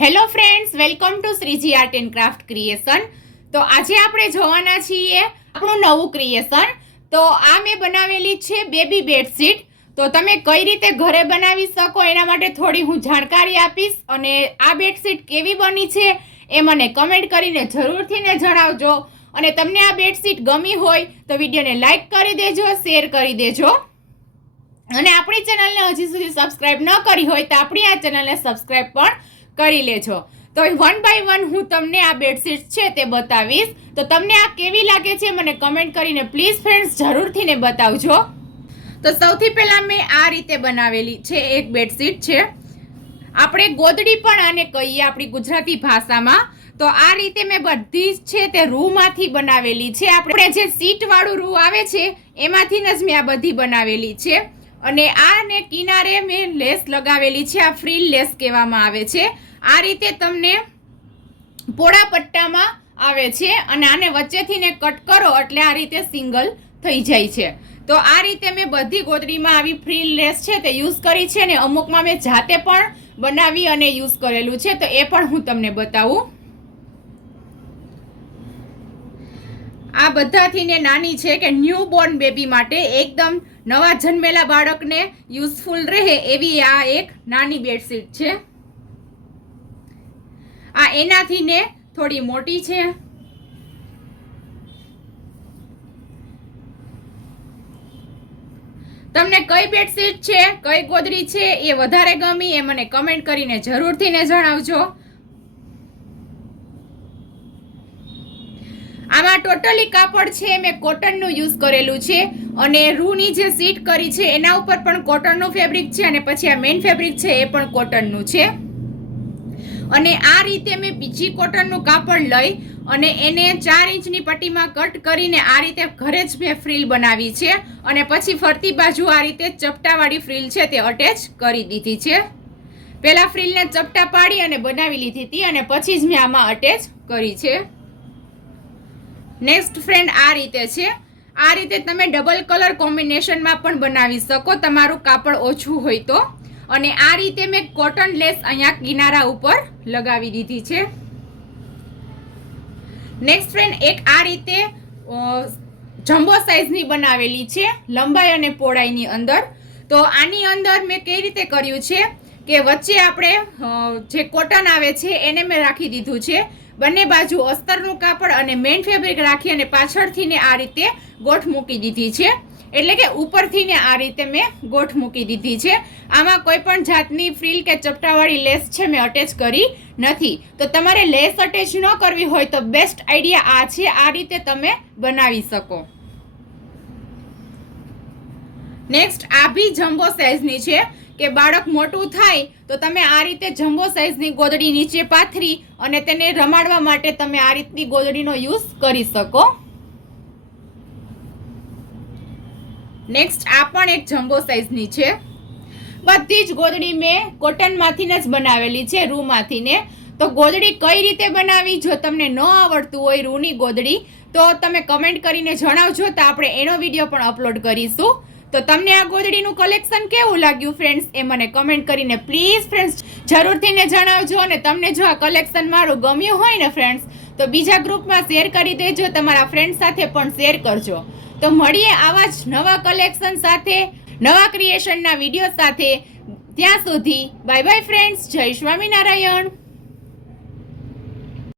Hello friends, welcome to Shriji art and craft creation. તો આજે આપણે જોવાના છીએ આપણું નવું ક્રિએશન. તો આ મેં બનાવેલી છે બેબી બેડશીટ. તો તમે કઈ રીતે ઘરે બનાવી શકો એના માટે થોડી હું જાણકારી આપીશ, અને આ બેડશીટ કેવી બની છે એ મને કમેન્ટ કરીને જરૂરથી ને જણાવજો. અને તમને આ બેડશીટ ગમી હોય તો વિડીયોને લાઈક કરી દેજો, શેર કરી દેજો, અને આપણી ચેનલને હજી સુધી સબસ્ક્રાઇબ ન કરી હોય તો આપણી આ ચેનલને સબસ્ક્રાઇબ પણ કરી લેજો. તો વન બાય વન હું તમને આ બેડશીટ છે તે બતાવીશ. તો તમને આ કેવી લાગે છે મને કમેન્ટ કરીને પ્લીઝ ફ્રેન્ડ્સ જરૂરથી ને બતાવજો. તો સૌથી પહેલા મેં આ રીતે બનાવેલી છે એક બેડશીટ છે. આપણે ગોદડી પણ આને કહીએ આપણી ગુજરાતી ભાષામાં. તો આ રીતે મેં બધી જ છે તે રૂમાંથી બનાવેલી છે. આપણે જે સીટ વાળું રૂ આવે છે એમાંથી જ મેં આ બધી બનાવેલી છે. અને આને કિનારે મેં લેસ લગાવેલી છે. આ ફ્રીલ લેસ કહેવામાં આવે છે. આ રીતે તમને પોળા પટ્ટામાં આવે છે, અને આને વચ્ચેથી ને કટ કરો એટલે આ રીતે સિંગલ થઈ જાય છે. તો આ રીતે મેં બધી ગોદડીમાં આવી ફ્રીલ લેસ છે તે યુઝ કરી છે, ને અમુકમાં મેં જાતે પણ બનાવી અને યુઝ કરેલું છે. તો એ પણ હું તમને બતાવું. આ બધાથી ને નાની છે કે ન્યૂ બોર્ન બેબી માટે એકદમ નવા જન્મેલા બાળકને યુઝફુલ રહે એવી આ એક નાની બેડશીટ છે. આ એનાથી ને થોડી મોટી છે. તમને કઈ બેડશીટ છે, કઈ ગોદડી છે એ વધારે ગમી એ મને કમેન્ટ કરીને જરૂરથી ને જણાવજો. આમાં ટોટલી કાપડ છે મેં કોટનનું યુઝ કરેલું છે, અને રૂની જે સીટ કરી છે એના ઉપર પણ કોટનનું ફેબ્રિક છે, અને પછી આ મેઇન ફેબ્રિક છે એ પણ કોટનનું છે. અને આ રીતે મેં બીજી કોટનનું કાપડ લઈ અને એને 4 ઇંચની પટ્ટીમાં કટ કરીને આ રીતે ઘરે જ મેં ફ્રીલ બનાવી છે, અને પછી ફરતી બાજુ આ રીતે ચપટાવાળી ફ્રીલ છે તે અટેચ કરી દીધી છે. પહેલા ફ્રીલને ચપટા પાડી અને બનાવી લીધી હતી, અને પછી જ મેં આમાં અટેચ કરી છે. નેક્સ્ટ ફ્રેન્ડ આ રીતે છે. આ રીતે તમે ડબલ કલર કોમ્બિનેશનમાં પણ બનાવી શકો તમારું કાપડ ઓછું હોય તો. અને આ રીતે મેં કોટન લેસ અહીંયા કિનારા ઉપર લગાવી દીધી છે. નેક્સ્ટ ફ્રેન્ડ એક આ રીતે જમ્બો સાઇઝની બનાવેલી છે, લંબાઈ અને પહોળાઈની અંદર. તો આની અંદર મેં કઈ રીતે કર્યું છે કે વચ્ચે આપણે જે કોટન આવે છે એને મેં રાખી દીધું છે. બંને બાજુ અસ્તરનું કાપડ અને મેઇન ફેબ્રિક રાખી અને પાછળથી ને આ રીતે ગોઠ મૂકી દીધી છે. એટલે કે ઉપરથી ને આ રીતે મેં ગોઠ મૂકી દીધી છે. આમાં કોઈ પણ જાતની ફ્રીલ કે ચપટાવાળી લેસ છે મેં અટેચ કરી નથી. તો તમારે લેસ અટેચ ન કરવી હોય તો બેસ્ટ આઈડિયા આ છે. આ રીતે તમે બનાવી શકો. નેક્સ્ટ આ બી જમ્બો સાઇઝની છે કે બાળક મોટું થાય તો તમે આ રીતે જમ્બો સાઇઝની ગોદડી નીચે પાથરી અને તેને રમાડવા માટે તમે આ રીતની ગોદડીનો યુઝ કરી શકો. નેક્સ્ટ આ પણ એક જમ્બો સાઇઝની છે. બધી જ ગોદડી મેં કોટનમાંથી જ બનાવેલી છે, રૂમાંથી ને. તો ગોદડી કઈ રીતે બનાવી જો તમને ન આવડતું હોય રૂની ગોદડી તો તમે કમેન્ટ કરીને જણાવજો, તો આપણે એનો વિડીયો પણ અપલોડ કરીશું. તો તમને આ ગોદડીનું કલેક્શન કેવું લાગ્યું ફ્રેન્ડ્સ એ મને કમેન્ટ કરીને પ્લીઝ ફ્રેન્ડ્સ જરૂરથી ને જણાવજો. અને તમને જો આ કલેક્શન મારું ગમ્યું હોય ને ફ્રેન્ડ્સ તો બીજા ગ્રુપમાં શેર કરી દેજો, તમારા ફ્રેન્ડ સાથે પણ શેર કરજો. તો મળીએ આવા જ નવા કલેક્શન સાથે, નવા ક્રિએશનના વિડીયો સાથે. ત્યાં સુધી બાય બાય ફ્રેન્ડ્સ. જય સ્વામિનારાયણ.